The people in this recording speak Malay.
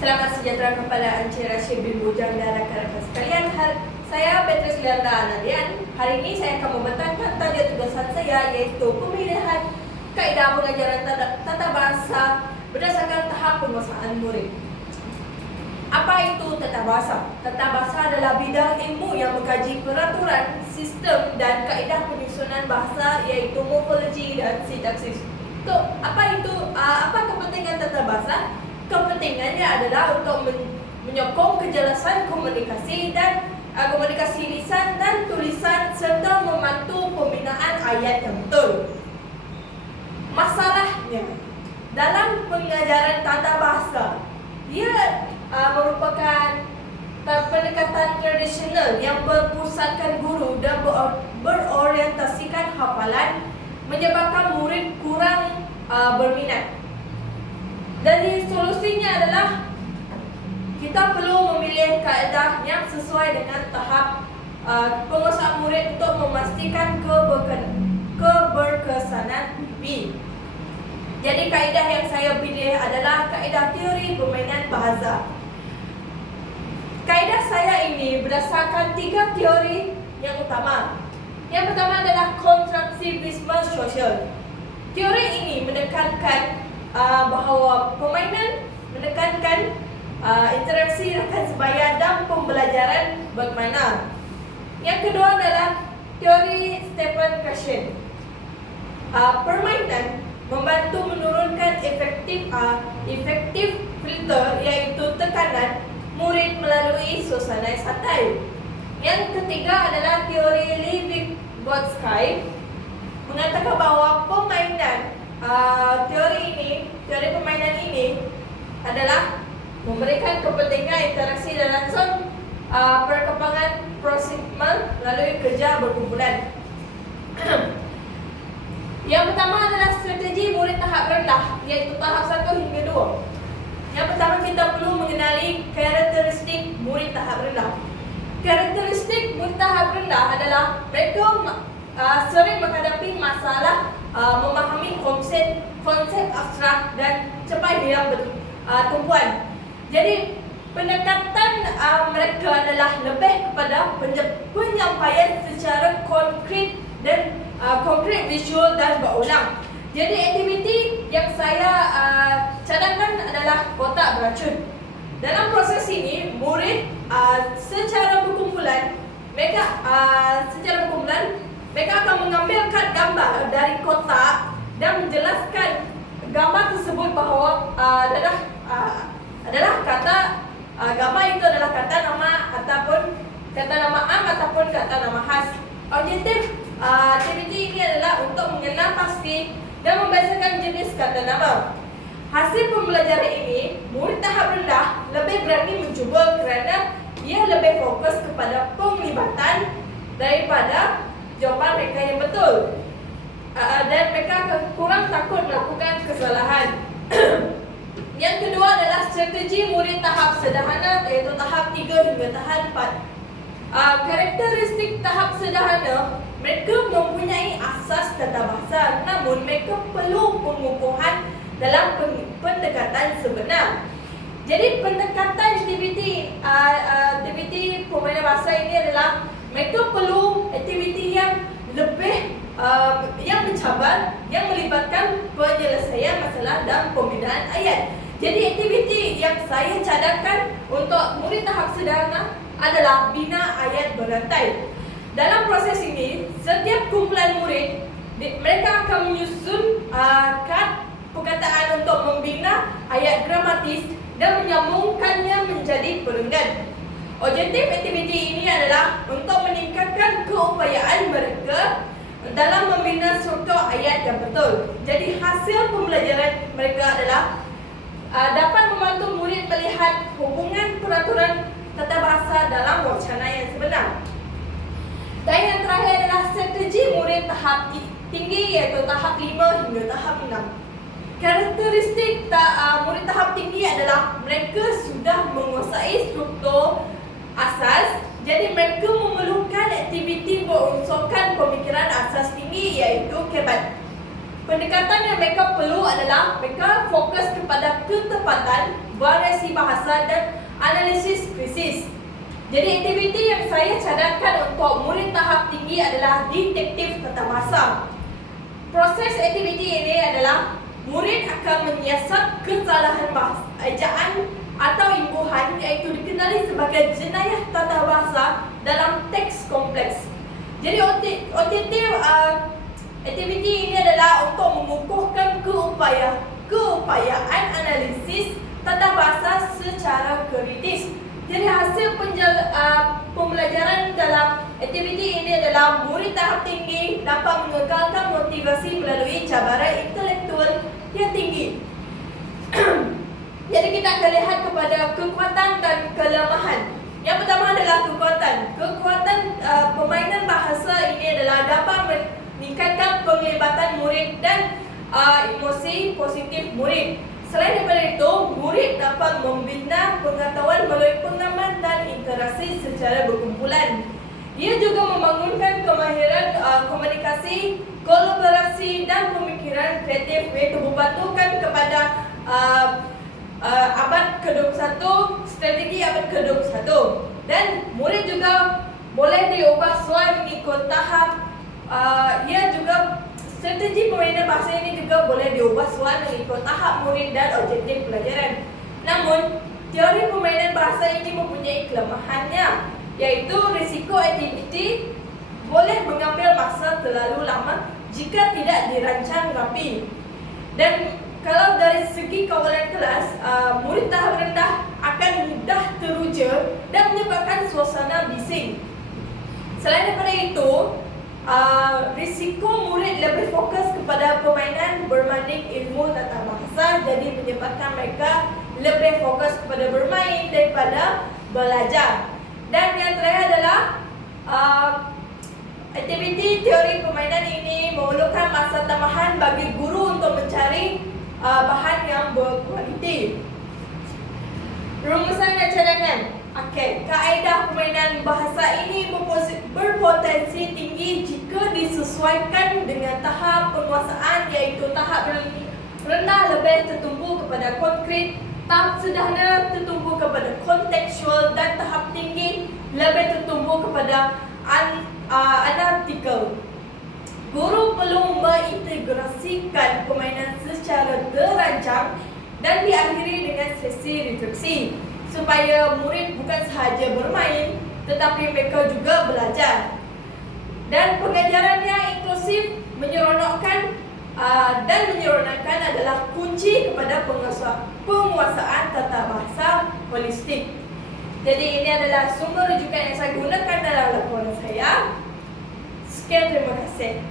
Selamat sejahtera kepada Encik Rashid bin Bujang dan rakan-rakan sekalian. Saya Beatrice Lianda Anadian. Hari ini saya akan membentangkan tajuk tugasan saya, iaitu pemilihan kaedah pengajaran tata bahasa berdasarkan tahap penguasaan murid. Apa itu tata bahasa? Tata bahasa adalah bidang ilmu yang mengkaji peraturan, sistem dan kaedah penyusunan bahasa, iaitu morfologi dan sintaksis. Apa kepentingan tata bahasa? Kepentingannya adalah untuk menyokong kejelasan komunikasi dan komunikasi lisan dan tulisan serta membantu pembinaan ayat yang betul. Masalahnya, dalam pengajaran tata bahasa, ia merupakan pendekatan tradisional yang berpusatkan guru dan berorientasikan hafalan, menyebabkan murid kurang berminat. Jadi solusinya adalah kita perlu memilih kaedah yang sesuai dengan tahap penguasaan murid untuk memastikan keberkesanan pipi. Jadi kaedah yang saya pilih adalah kaedah teori permainan bahasa. Kaedah saya ini berdasarkan 3 teori yang utama. Yang pertama adalah konstruktivisme sosial. Teori ini menekankan bahawa permainan menekankan interaksi rakan sebaya dan pembelajaran bermakna. Yang kedua adalah teori Stephen Krashen. Permainan membantu menurunkan efektif filter, iaitu tekanan murid melalui suasana santai. Yang ketiga adalah teori Levi-Gotsky, mengatakan bahawa teori permainan ini adalah memberikan kepentingan interaksi dan langsung perkembangan proksimal melalui kerja berkumpulan. Yang pertama adalah strategi murid tahap rendah, iaitu tahap 1 hingga 2. Yang pertama, kita perlu mengenali karakteristik murid tahap rendah. Karakteristik murid tahap rendah adalah mereka sering menghadapi masalah memahami konsep abstrak dan cepat hilang tumpuan. Jadi pendekatan mereka adalah lebih kepada penyampaian secara konkret dan visual dan berulang. Jadi aktiviti yang saya cadangkan adalah kotak beracun. Dalam proses ini, murid secara berkumpulan mereka akan mengambil kad gambar dari kotak dan menjelaskan gambar tersebut bahawa adalah kata gambar itu adalah kata nama ataupun kata nama am ataupun kata nama khas. Objektif aktiviti ini adalah untuk mengenal pasti dan membiasakan jenis kata nama. Hasil pembelajaran ini, murid tahap rendah lebih berani mencuba kerana ia lebih fokus kepada penglibatan daripada jawapan mereka yang betul, dan mereka kurang takut melakukan kesalahan. Yang kedua adalah strategi murid tahap sederhana, iaitu tahap 3 hingga tahap 4. Karakteristik tahap sederhana, mereka mempunyai asas tata bahasa, namun mereka perlu pengukuhan dalam pendekatan sebenar. Jadi pendekatan aktiviti permainan bahasa ini adalah mereka perlu aktiviti yang lebih yang mencabar, yang melibatkan penyelesaian masalah dan pembinaan ayat. Jadi aktiviti yang saya cadangkan untuk murid tahap sederhana adalah bina ayat berantai. Dalam proses ini, setiap kumpulan murid mereka akan menyusun kad perkataan untuk membina ayat gramatis dan menyambungkannya menjadi perenggan. Objektif aktiviti ini adalah untuk meningkatkan keupayaan mereka dalam membina struktur ayat yang betul. Jadi hasil pembelajaran mereka adalah dapat membantu murid melihat hubungan peraturan tata bahasa dalam wacana yang sebenar. Dan yang terakhir adalah strategi murid tahap tinggi, iaitu tahap 5 hingga tahap 6. Karakteristik murid tahap tinggi adalah mereka sudah menguasai struktur asas. Jadi mereka memerlukan aktiviti berunsurkan pemikiran asas tinggi, iaitu Pendekatan yang mereka perlu adalah mereka fokus kepada ketepatan variasi bahasa dan analisis krisis. Jadi aktiviti yang saya cadangkan untuk murid tahap tinggi adalah detektif tata bahasa. Proses aktiviti ini adalah murid akan menyiasat kesalahan bahasa ejaan atau imbuhan, iaitu dikenali sebagai jenayah tata bahasa dalam teks kompleks. Jadi objektif aktiviti ini adalah untuk mengukuhkan keupayaan analisis tata bahasa secara kritis. Jadi hasil pembelajaran dalam aktiviti ini adalah murid tahap tinggi dapat mengekalkan motivasi melalui cabaran intelektual yang tinggi. Jadi kita akan lihat kepada kekuatan dan kelemahan. Yang pertama adalah kekuatan. Kekuatan permainan bahasa ini adalah dapat meningkatkan penglibatan murid dan emosi positif murid. Selain daripada itu, murid dapat membina pengetahuan melalui pengalaman dan interaksi secara berkumpulan. Ia juga membangunkan kemahiran komunikasi, kolaborasi dan pemikiran kreatif, iaitu membantukan kepada abad ke-21, strategi abad ke-21. Dan murid juga boleh diubah sesuai mengikut tahap. Ia juga strategi permainan bahasa ini juga boleh diubah sesuai mengikut tahap murid dan objektif pelajaran. Namun, teori permainan bahasa ini mempunyai kelemahannya, iaitu risiko aktiviti boleh mengambil masa terlalu lama jika tidak dirancang rapi. Dan kalau dari segi kawalan kelas, murid tahap rendah akan mudah teruja dan menyebabkan suasana bising. Selain daripada itu, risiko murid lebih fokus kepada permainan berbanding ilmu tata bahasa, jadi menyebabkan mereka lebih fokus kepada bermain daripada belajar. Dan yang terakhir adalah aktiviti teori permainan ini memerlukan masa tambahan bagi guru untuk mencari bahan yang berkualiti. Rumusan dan cadangan. Okey, kaedah permainan bahasa ini berpotensi tinggi jika disesuaikan dengan tahap penguasaan, iaitu tahap rendah lebih tertumpu kepada konkret, tahap sederhana tertumpu kepada kontekstual, dan tahap tinggi lebih tertumpu kepada analytical. Guru perlu mengintegrasikan permainan secara terancang dan diakhiri dengan sesi refleksi, supaya murid bukan sahaja bermain tetapi mereka juga belajar. Dan pengajaran yang inklusif menyeronokkan adalah kunci kepada penguasaan tata bahasa holistik. Jadi ini adalah sumber rujukan yang saya gunakan dalam laporan saya. Sekian, terima kasih.